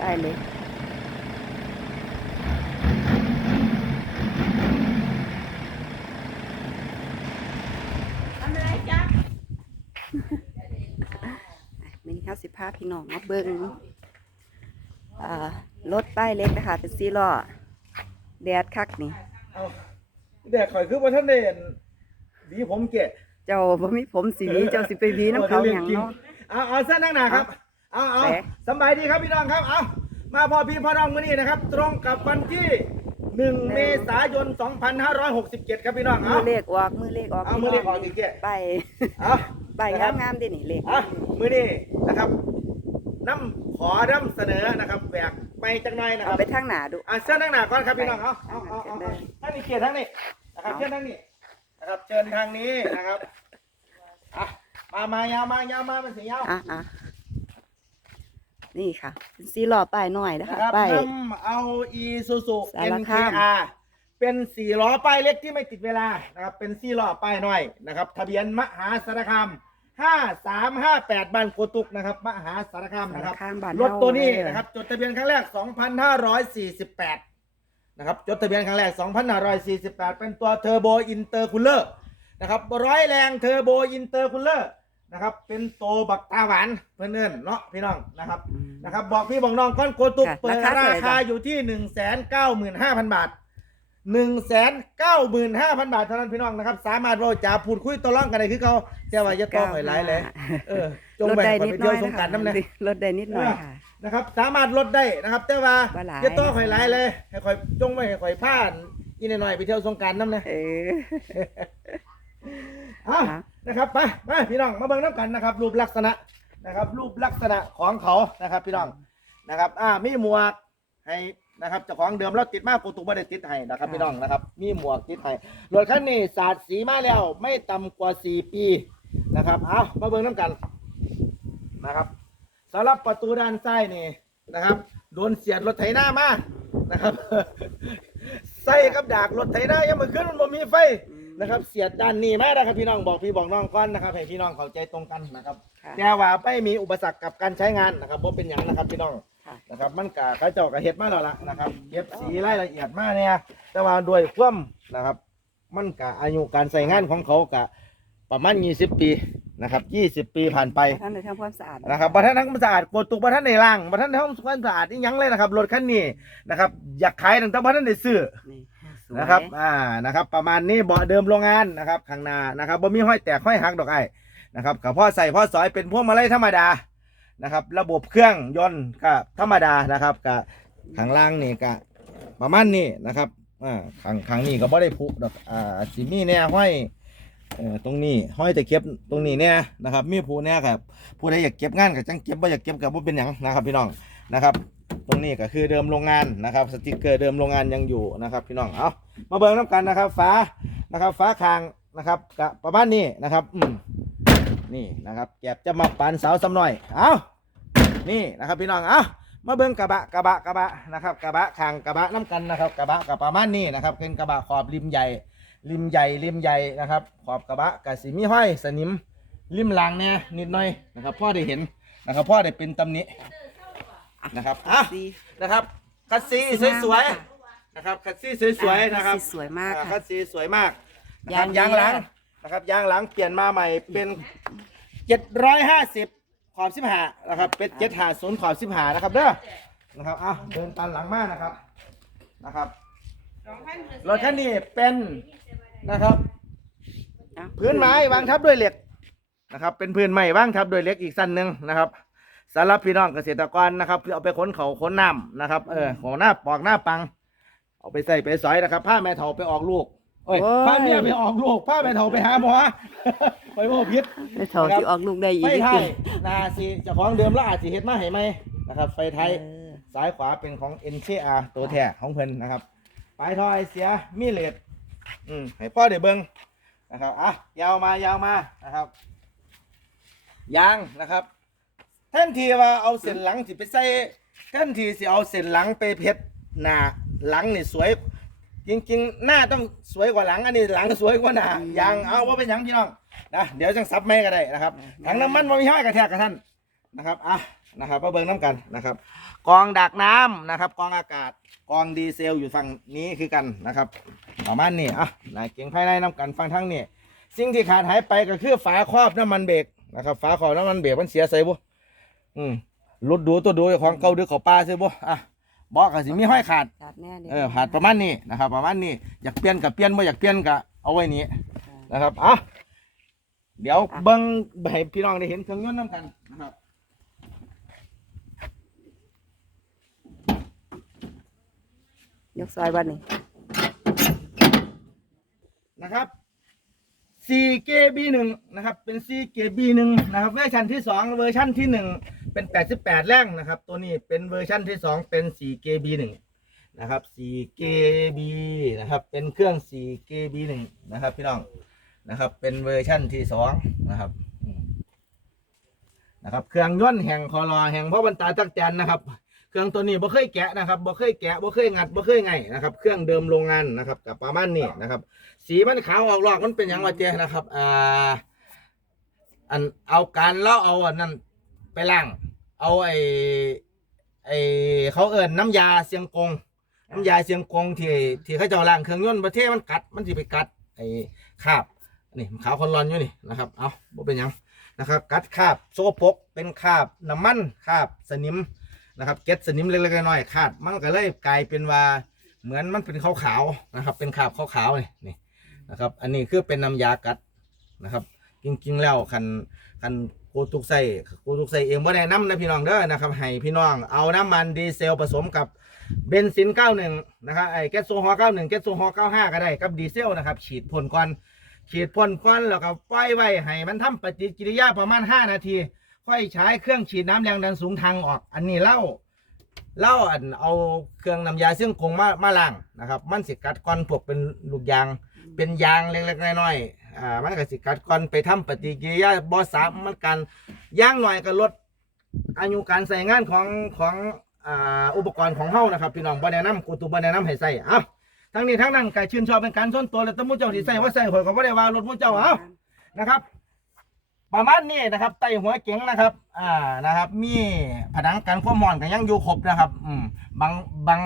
ป้ายเล็กทำอะไรจ๊ะมินิครับสิพาพี่น้องมาเบิ้งอ่ารถป้ายเล็กนะคะ เป็นซีล้อแดดคักนี่ เอาเด็กข่อยคือว่าท่านเด่นหวีผมเกะเจ้าบ่มีผมสีนี้เจ้าสิไปหวีน้ำเขาอย่างเนาะ เอาเอาเส้นนั่งหนาครับ เอาเอาแปะสำบายดีครับพี่น้องครับเอามาพอพี่พ่อน้องมื้อนี้นะครับ ตรงกับวันที่หนึ่งเมษายน 2567 ครับพี่น้องมืเอา อเลขออกมือเลขออกเอามือเลขออกอีกเจ้ไปเอาไปนะคงารับมงามๆดินี่เลขอะมื้อนี้นะครับน้ำขอนำเสนอนะครับแบกไปจังหน่อยนะคเอารับไปทางหน้าดู อะเส้นนั่งหนาก่อนครับพี่น้องเอาเอาเอาเอาเดินท่านนี้เกียรติทั้งนี้นะครับเชิญทั้งนี้นะครับเชิญทางนี้นะครับอะมามายาวมายาวมาเป็นสียาว อะอะ นี่ค่ะ เป็นซีล้อป้ายน้อยนะนะคะครับป้าย นำเอาอีซูซูสารคาม NKR เป็นสี่ล้อป้ายเล็กที่ไม่ติดเวลานะครับเป็นสี่ล้อป้ายน้อยนะครับทะเบียนมหาสารคามห้าสามห้าแปดบ้านโกตุกนะครับมหาสารคามสารนะครับคามบ้านรถตัวนี้เฮานะครับจดทะเบียนครั้งแรก 2,548 นะครับจดทะเบียนครั้งแรก 2,548 เป็นตัวเทอร์โบอินเตอร์คูลเลอร์นะครับร้อยแรงเทอร์โบอินเตอร์คูลเลอร์ นะครับ เป็นโตบักตาหวานเพื่อนเอนเนาะพี่น้องนะครับอืมนะครับ บอกพี่บอกน้องก้อนโกตุกค่ะเปิดราคาเท่าราไหร่คาจ๊ะ อยู่ที่หนึ่งแสนเก้าหมื่นห้าพันบาทหนึ่งแสนเก้าหมื่นห้าพันบาทเท่านั้นพี่น้องนะครับ สามารถเราจะพูดคุยต่อรองกันได้คือเขาแต่ว่าจะต้องหอยไลายเลยเออจงลดไปได้ไปนิดไปหเที่น่ยอวยสงกรารน้ำนะเนี่ยคะลดได้นิดหน่อยค่ะ นะครับสามารถลดได้นะครับ แต่ว่าบ่หลายจะต้องหอยไลายเลยให้คอยจงไว้ให้คอยพลาดอีนหน่อยๆไปเที่ยวสงกรารน้ำเนี่ยเอออะครับ นะครับไปไปพี่น้องมาเบิ่งน้ำกันนะครับ รูปลักษณะนะครับ รูปลักษณะของเขานะครับ พี่น้องนะครับ อ่ามีหมวกให้นะครับเจ้าของเดิมเราติดมากกูตุบ่ได้ติดให้นะครับพี่น้องนะครับ มีหมวกติดให้รถคันนี้สาดสีมาแล้วไม่ต่ำกว่าสี่ปีนะครับเอามาเบิ่งน้ำกันนะครับสำหรับประตูด้านซ้ายนี่นะครับโดนเสียดรถไถหน้ามานะครับใส่กับดากรถไถหน้ายังมาขึ้นมันมีไฟ นะครับ เสียดด้านนี้มานะครับพี่น้องบอกพี่บอกน้องก่อนนะครับให้พี่น้องเข้าใจตรงกันนะครับค่ะ แต่ว่าไม่มีอุปสรรคกับการใช้งานนะครับบ่เป็นอย่างนะครับพี่น้องค่ะ นะครับ มันกะเขาเจ้าก็เฮ็ดมาแล้วล่ะนะครับเก็บสีรายละเอียดมาเนี่ยแต่ว่าด้วยความนะครับ มันกะอายุการใช้งานของเขากะประมาณ 20 ปีนะครับ20 ปีผ่านไป ท่านในทำความสะอาดนะครับบัท่านทั้งความสะอาดกดตุกบัท่านในล่างบัท่านในห้องความสะอาดนี่ยังเลยนะครับรถคันนี้นะครับอยากขายตั้งแต่บัท่านในซื้อ นี่ สวยนะครับ อ่า นะครับ ประมาณนี้เบาะเดิมโรงงานนะครับข้างหน้านะครับบ่มีห้อยแตกห้อยหักดอกไอ้นะครับกับพ่อใส่พ่อสอยเป็นพวงมาลัยธรรมดานะครับ ระบบเครื่องยนต์ก็ธรรมดานะครับกับข้างล่างนี่ก็ประมาณนี้นะครับอ่าข้างข้างนี้ก็บ่ได้ผุดอกอ่าสิมีแน่ห้อยเอ่อตรงนี้ห้อยตะเก็บตรงนี้แน่นะครับ มีผู้แน่ครับผู้ใดอยากเก็บงานก็จังเก็บบ่อยากเก็บก็บ่เป็นหยังนะครับพี่น้องนะครับ ตรงนี้ก็คือเดิมโรงงานนะครับสติกเกอร์เดิมโรงงานยังอยู่นะครับ พี่น้องเอามาเบิ่งน้ำกันนะครับฝานะครับฝาคางนะครับกะประมาณนี้นะครับอืมนี่นะครับแก็บจะมาปานเสาสำหน่อยเอานี่นะครับพี่น้องเอามาเบิ่งกระบะกระบะกระบะนะครับกระบะคางกระบะน้ำกันนะครับกระบะกับประมาณนี้นะครับเป็นกระบะขอบริมใหญ่ ริมใหญ่ริมใหญ่นะครับ ขอบกระบะกับสีมีห้อยสนิมริมหลังเนี่ยนิดหน่อยนะครับพ่อได้เห็นนะครับพ่อได้เป็นตำหนิ นะครับอะสีนะครับคัดซีสวยๆนะครับคัดซีสวยๆนะครับสีสวยมากอ่ค่ะคัดซีสวยมากนะครับยางยางหลังดีนะนะครับยางหลังเปลี่ยนมาใหม่เป็นเจ็ดร้อยห้าสิบขอบสิบห้านะครับ เป็นเจ็ดหาศูนย์ขอบสิบห้านะครับเด้อนะครับอะเดินตามหลังมานะครับนะครับรถคันนี้เป็นนะครับ เอาพื้นไม้วางทับด้วยเหล็กนะครับ เป็นพื้นไม้วางทับด้วยเหล็กอีกสั้นหนึ่งนะครับ สำหรับพี่น้องเกษตรกรนะครับเอาไปขนเขาขนน้ำนะครับเออของหน้าปอกหน้าปัง เอาไปใส่ไปสอยนะครับผ้าแม่เถาไปออกลูกเอ้ยโอ้ย ผ้าเมียไปออกลูกผ้าแม่เถาไปหาหมอ ไปโมพิษได้ถอดที่ออกลูกได้อีไฟกไทนิยดนาสีเจ้าของเดิมแล้วอาจสิเฮ็ดมาให้ไหมนะครับไฟไทยเออซ้ายขวาเป็นของ NKR ตัวแท้ของเพิ่นนะครับปลายทอยเสียมีเลดอืมให้พ่อเดี๋ยวเบิ่งนะครับอะยาวมายาวมานะครับยางนะครับ แท่นทีว่าเอาเส้นหลังสิไปใส่แท่นทีสิเอาเส้นหลังไปเพชรหน้าหลังนี่สวย จริงๆ หน้าต้องสวยกว่าหลัง อันนี้หลังสวยกว่าหน้ายางเอาว่าเป็นหยังพี่น้องนะเดี๋ยวจังซับไม่ก็ได้นะครับถังน้ำมันว่ามีห้อยกระแทกกับท่านนะครับอะนะครับมาเบิ่งน้ำกันนะครับ กองดักน้ำนะครับ กองอากาศกองดีเซลอยู่ฝั่งนี้คือกันนะครับประมาณนี้อะนายเก่งภายในน้ำกันฟังทั้งนี้สิ่งที่ขาดหายไปก็คือฝาครอบน้ำมันเบรกนะครับฝาครอบน้ำมันเบรกมันเสียใส่บุ อืมรถดูตัวดูเจ้าของเก่าดื้อเขาปลาใส่บุอะบอกกันสิมีห้อยขาดขาดแน่ดิเออขาดประมาณนี้นะครับ ประมาณนี้อยากเปลี่ยนกับเปลี่ยนไม่อยากเปลี่ยนกับเอาไว้นี้นะครับอะเดี๋ยวเบิ้งให้พี่น้องได้เห็นเครื่องยนต์น้ำกันนะครับยกซอยวันนี้นะครับ 4KB1 นะครับ เป็น 4KB1 นะครับ เวอร์ชันที่ 2 เวอร์ชันที่ 1 เป็น 88 แรงนะครับ ตัวนี้เป็นเวอร์ชันที่ 2 เป็น 4KB1 นะครับ 4KB นะครับ เป็นเครื่อง 4KB1 นะครับ พี่น้องนะครับ เป็นเวอร์ชันที่ 2 นะครับนะครับ เครื่องยนต์แห่งคอรอแห่งพ่อบรรตาจักแจนนะครับ เครื่องตัวนี้บ่เคยแกะนะครับบ่เคยแกะบ่เคยงัดบ่เคยไงนะครับ เครื่องเดิมโรงงานนะครับกับประมาณนี้นะครับ สีมันขาวออกหลอกมันเป็นหยังวะเจนะครับ อ่า อันเอาการแล้วเอาอันนั้น ไปล้าง เอาไอ้ไอ้เขาเอิ้นน้ำยาเสียงกง น้ำยาเสียงกงที่ที่เขาเจ้าล้างเครื่องยนต์ประเทศมันกัด มันสิไปกัดไอ้คราบนี่ขาวคอนรอนอยู่นี่นะครับ เอาบ่เป็นหยังนะครับ กัดคราบโซกปรกเป็นคราบน้ำมันคราบสนิมนะครับเก็ดสนิมเล็กๆน้อยๆคราดมันก็เลยกลายเป็นว่าเหมือนมันเป็นขาวๆนะครับ เป็นคราบขาวๆนี่นี่นะครับ อันนี้คือเป็นน้ำยากัดนะครับ จริงๆแล้วคันคันโกตุกใส่โกตุกใส่เองว่าแนะนำนะพี่น้องเด้อนะครับให้พี่น้องเอาน้ำมันดีเซลผสมกับเบนซิน 91 นะครับไอ้แก๊สโซฮอล์91 แก๊สโซฮอล์95 ก็ได้กับดีเซลนะครับฉีดพ่นก่อนฉีดพ่นก่อนแล้วก็ปล่อยไว้ให้มันทำปฏิกิริยาประมาณ 5 นาที ค่อยใช้เครื่องฉีดน้ำแรงดันสูงทางออก อันนี้เล่าเล่าอันเอาเครื่องนำยาซึ่งคงมามาล้างนะครับ มันสิกัดก้อนพวกเป็นลูกยางเป็นยางเล็กๆน้อยๆ อ่ามันก็สิกัดก่อนไปทำปฏิกิริยาบอสามมันกันย่างหน่อยก็ลดอายุการใส่งานของของอ่าอุปกรณ์ของเฮานะครับพี่น้องบ่แนะนำกูตูบ่แนะนำให้ใส่เอ้าทั้งนี้ทั้งนั้นก็ชื่นชอบเป็นการส่วนตัวแล้วแตมุเจ้าที่ใส่ว่าใส่ข่อยก็บ่ได้ว่ารถมุเจ้าเอ้านะครับประมาณนี้นะครับไตหัวเก๋งนะครับ อ่านะครับ มีผนังกันความร้อนก็ยังอยู่ครบนะครับ อืมบางบาง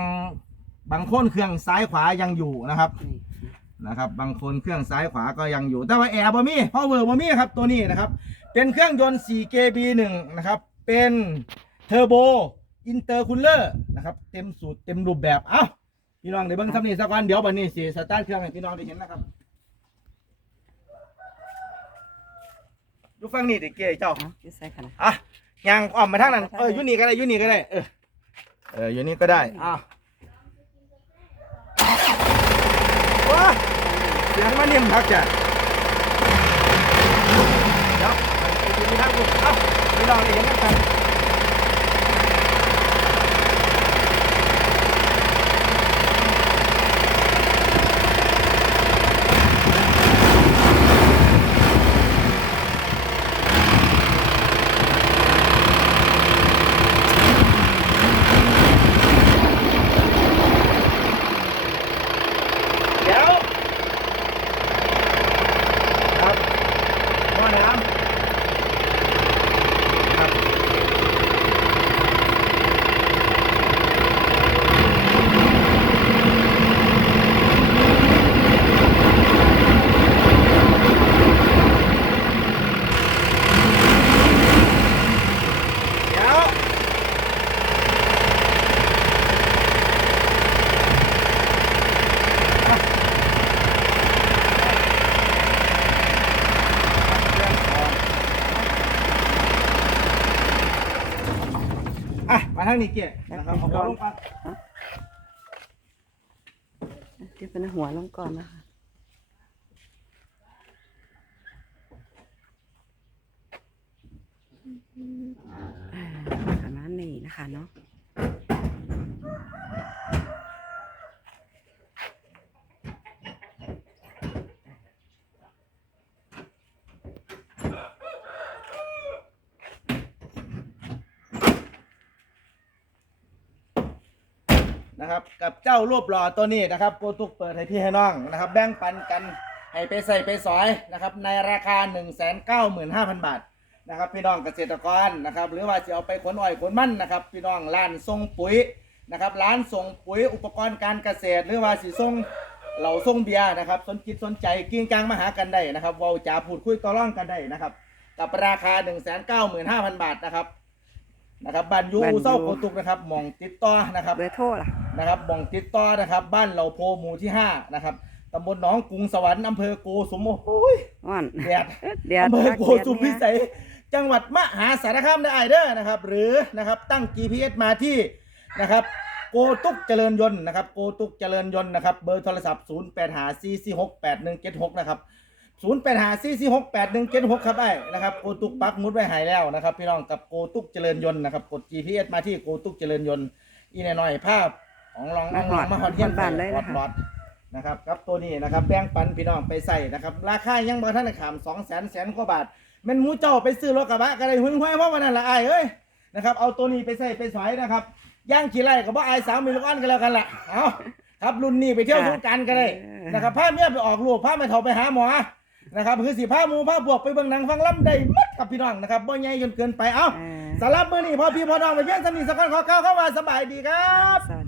บางโค่นเครื่องซ้ายขวายังอยู่นะครับ นี่นะครับบางคนเครื่องซ้ายขวาก็ยังอยู่ แต่ว่าแอร์บ่มีพาวเวอร์บ่มีครับตัวนี้นะครับ เป็นเครื่องยนต์ 4KB1 นะครับ เป็นเทอร์โบอินเตอร์คูลเลอร์นะครับ เต็มสูตรเต็มรูปแบบเอ้าพี่น้องเดี๋ยวเบิ่งทำนี่สักวันเดี๋ยวบัดนี้สิสตาร์ทเครื่องให้พี่น้องได้เห็นนะครับดูฟังนี่ดิเก๋เจ้าเอายกใส่ขนาดอะยางอ้อมมาทางนั้นเอออยู่นี่ก็ได้อยู่นี่ก็ได้เออเอออยู่นี่ก็ได้อะว้าเสียงมันนิ่มครับจ้ะเดี๋ยวไปดูที่ทางกูเอ้าไปลองเลยเห็นกัน เดี๋ยวครับหม้อน้ำครับเดี๋ยว อะ มา ทางนี้เกียนะครับเอาหัวลงมาเดี๋ยวเป็นหัวลงก่อนนะคะอ่าประมาณนี้นะคะเนาะ นะครับกับเจ้ารูปหล่อตัวนี้นะครับโปรตุกเปิดให้พี่ให้น้องนะครับแบ่งปันกันให้ไปใส่ไปสอยนะครับในราคา 1 9 5 0 0 0 บาทนะครับพี่น้องเกษตรกรนะครับหรือว่าจะเอาไปขนอ้อยขนมันนะครับพี่น้องร้านส่งปุ๋ยนะครับร้านส่งปุ๋ยอุปกรณ์การเกษตร หรือว่าสิส่งเหล่าส่งเบียร์นะครับสนจิตสนใจกิ้งกลางมาหากันได้นะครับเว้าจ่าพูดคุยต่อรองกันได้นะครับกับราคา 1 9 5 0 0 0 บาทนะครับ นะครับบ้านอยูบ้านอยู่เศร้าโกตุกนะครับหมองติดต่อนะครับ เบอร์โทรล่ะ นะครับหมองติดต่อนะครับ บ้านเหล่าโพหมู่ที่5นะครับตำบลหนองกรุงสวรรค์อำเภอโกสุมโอ้ยอ่อนแดดเดี๋ยวอำเภอทักโกเดียดสุมพิเนี่ยสัยจังหวัดมหาสารคามได้เด้อนะครับ หรือนะครับตั้ง GPS มาที่นะครับ โกตุกเจริญยนต์นะครับ โกตุกเจริญยนต์นะครับ เบอร์โทรศัพท์ 0 8 5 4 4 6 8 1 7 6 นะครับ 0 8 5 4 4 6 8 1 7 6ครับไอ้นะครับโกตุกปักหมุดไว้ใหายแล้วนะครับ พี่น้องกับโกตุกเจริญยนต์นะครับกด GPS มาที่โกตุกเจริญยนต์อีแน่หน่อยภาพของลองมาหอดมาหอดเฮียนบ้านเลยหอนะดคะหลอดนะครับกับตัวนี้นะครับแบ่งปันพี่น้องไปใส่นะครับ ราคายังบ่ทันได้ขามสองแสนแสนกว่าบาทแม่นหมูเจ้าไปซื้อรถกระบะก็ได้หุ้นห้วยเพราะวันนั้นละอายเอ้ยนะครับเอาตัวนี้ไปใส่ไปสอยนะครับย่างขี่ไร่กับบ่อายสาวมีลูกอันกันแล้วกันล่ะเอาครับรุ่นนี้ไปเที่ยวสงกรารก็ได้นะครับพาเมียไปออกลูกพาแม่เฒ่าไปหาหมอ นะครับคือสิพาหมูพาบวกไปเบิ่งหนังฟังล่ำได้หมดครับพี่น้องนะครับบ่ใหญ่จนเกินไปเอ้าเออสำหรับมื้อนี้พ่อพี่พ่อน้องไปเพียงสนิทสักคนขอก้าวเข้ามาสบายดีครับ สวัส